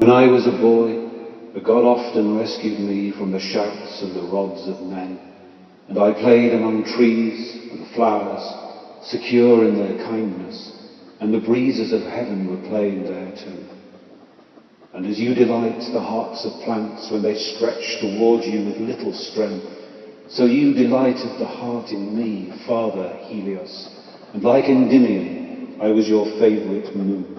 When I was a boy, the God often rescued me from the shouts and the rods of men, and I played among trees and flowers, secure in their kindness, and the breezes of heaven were playing there too. And as you delight the hearts of plants when they stretch towards you with little strength, so you delighted the heart in me, Father Helios, and like Endymion, I was your favourite moon.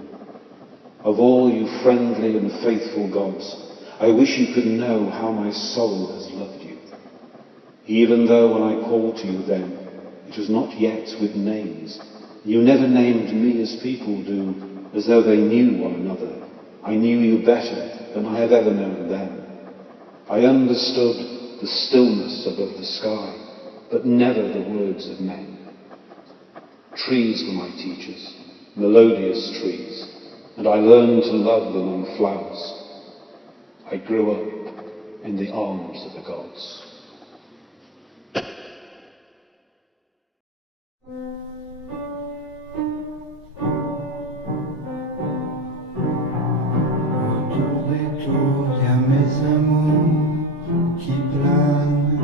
Of all you friendly and faithful gods, I wish you could know how my soul has loved you. Even though when I called to you then, it was not yet with names. You never named me as people do, as though they knew one another. I knew you better than I have ever known them. I understood the stillness above the sky, but never the words of men. Trees were my teachers, melodious trees, and I learned to love among flowers. I grew up in the arms of the gods. Autour des tours, y a mes amours qui planent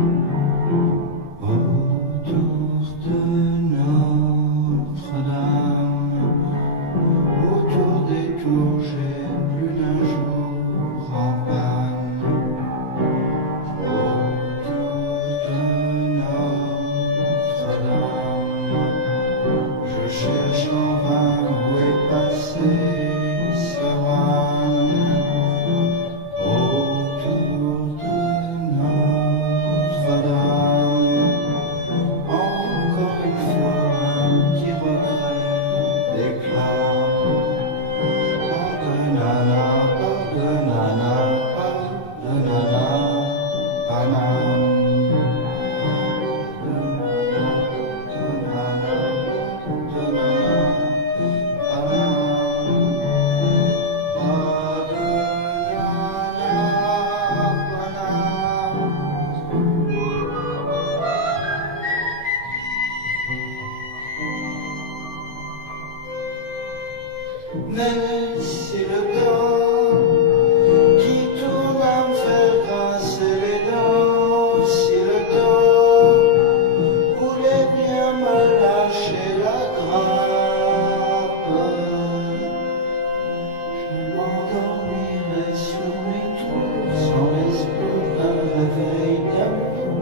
autour de Notre-Dame. Autour des tours, j'ai plus d'un jour en panne. Autour de Notre-Dame, je cherche en vain où est passé ce rame. Autour de Notre-Dame, encore une fois un petit regret déclame. Pardonnana, pardonnana, pardonnana, panam. Mais si le temps qui tourne à me faire grincer les dents, si le temps voulait bien me lâcher la grappe, je m'endormirais sur mes tours sans l'espoir d'un réveil d'amour.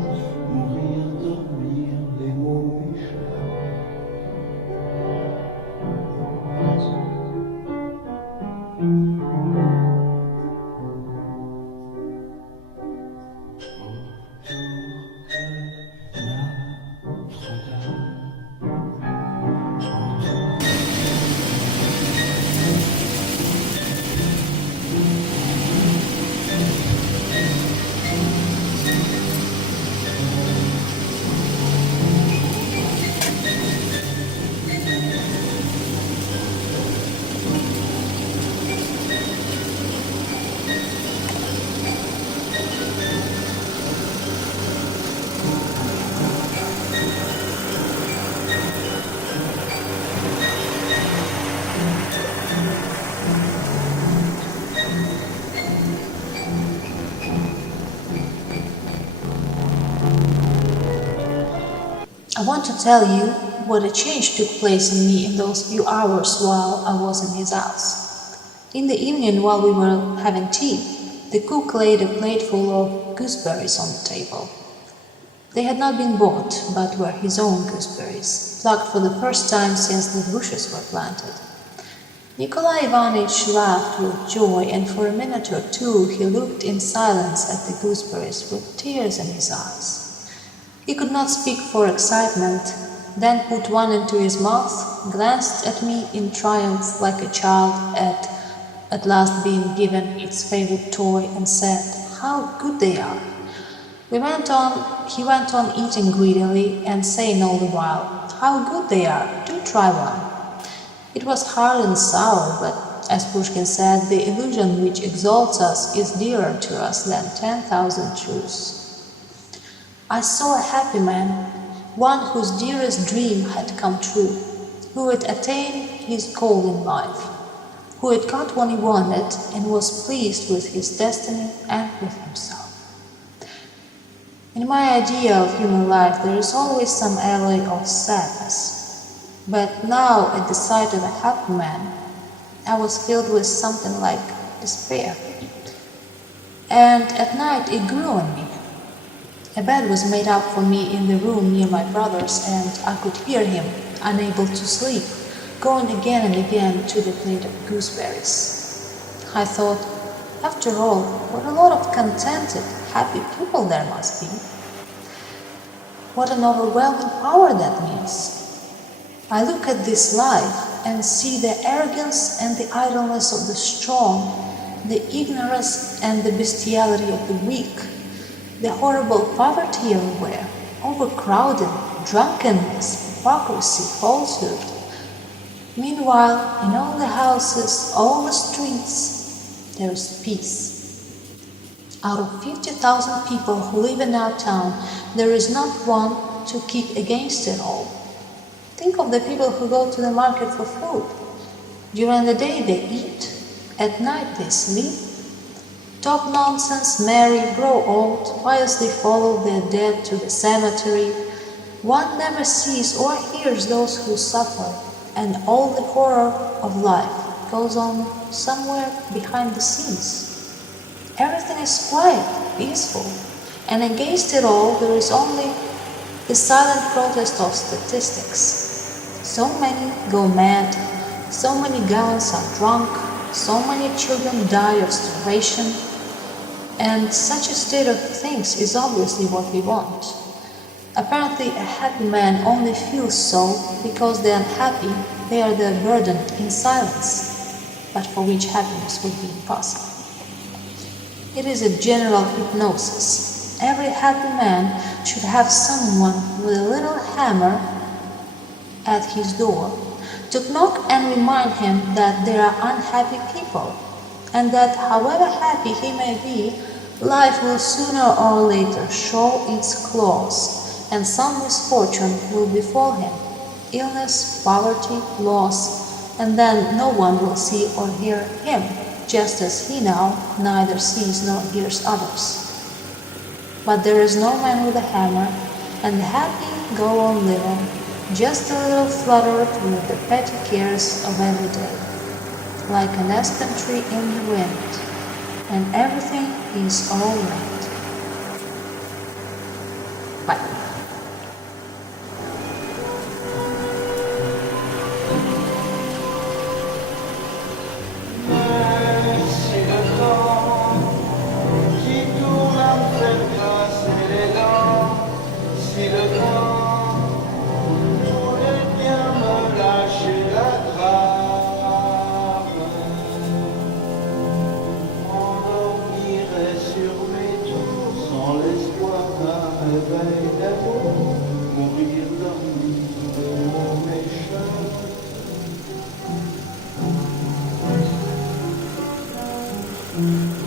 Mourir, dormir, les mots m'échappent. I want to tell you what a change took place in me in those few hours while I was in his house. In the evening, while we were having tea, the cook laid a plateful of gooseberries on the table. They had not been bought, but were his own gooseberries, plucked for the first time since the bushes were planted. Nikolai Ivanitch laughed with joy, and for a minute or two he looked in silence at the gooseberries with tears in his eyes. He could not speak for excitement, then put one into his mouth, glanced at me in triumph like a child at last being given its favorite toy, and said, "How good they are!" He went on eating greedily and saying all the while, "How good they are! Do try one." It was hard and sour, but as Pushkin said, the illusion which exalts us is dearer to us than 10,000 truths. I saw a happy man, one whose dearest dream had come true, who had attained his goal in life, who had got what he wanted and was pleased with his destiny and with himself. In my idea of human life, there is always some alloy of sadness. But now, at the sight of a happy man, I was filled with something like despair. And at night it grew on me. A bed was made up for me in the room near my brother's, and I could hear him, unable to sleep, going again and again to the plate of gooseberries. I thought, after all, what a lot of contented, happy people there must be. What an overwhelming power that means. I look at this life and see the arrogance and the idleness of the strong, the ignorance and the bestiality of the weak, the horrible poverty everywhere, overcrowding, drunkenness, hypocrisy, falsehood. Meanwhile, in all the houses, all the streets, there is peace. Out of 50,000 people who live in our town, there is not one to kick against it all. Think of the people who go to the market for food. During the day they eat, at night they sleep, talk nonsense, marry, grow old, piously follow their dead to the cemetery. One never sees or hears those who suffer, and all the horror of life goes on somewhere behind the scenes. Everything is quiet, peaceful, and against it all there is only the silent protest of statistics. So many go mad, so many gallons are drunk, so many children die of starvation, and such a state of things is obviously what we want. Apparently a happy man only feels so because the unhappy bear their burden in silence, but for which happiness would be impossible. It is a general hypnosis. Every happy man should have someone with a little hammer at his door to knock and remind him that there are unhappy people, and that however happy he may be, life will sooner or later show its claws, and some misfortune will befall him, illness, poverty, loss, and then no one will see or hear him, just as he now neither sees nor hears others. But there is no man with a hammer, and the happy go on living, just a little fluttered with the petty cares of every day, like an aspen tree in the wind, and everything is all right. Bye. Mourir dormir de mes cheveux.